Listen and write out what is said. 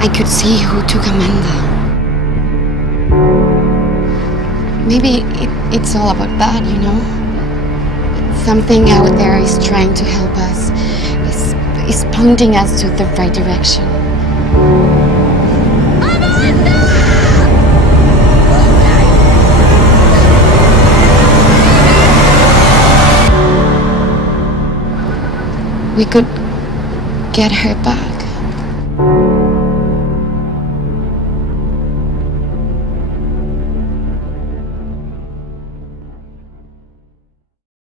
I could see who took Amanda. Maybe it's all about that, you know? Something out there is trying to help us, is pointing us to the right direction. We could get her back.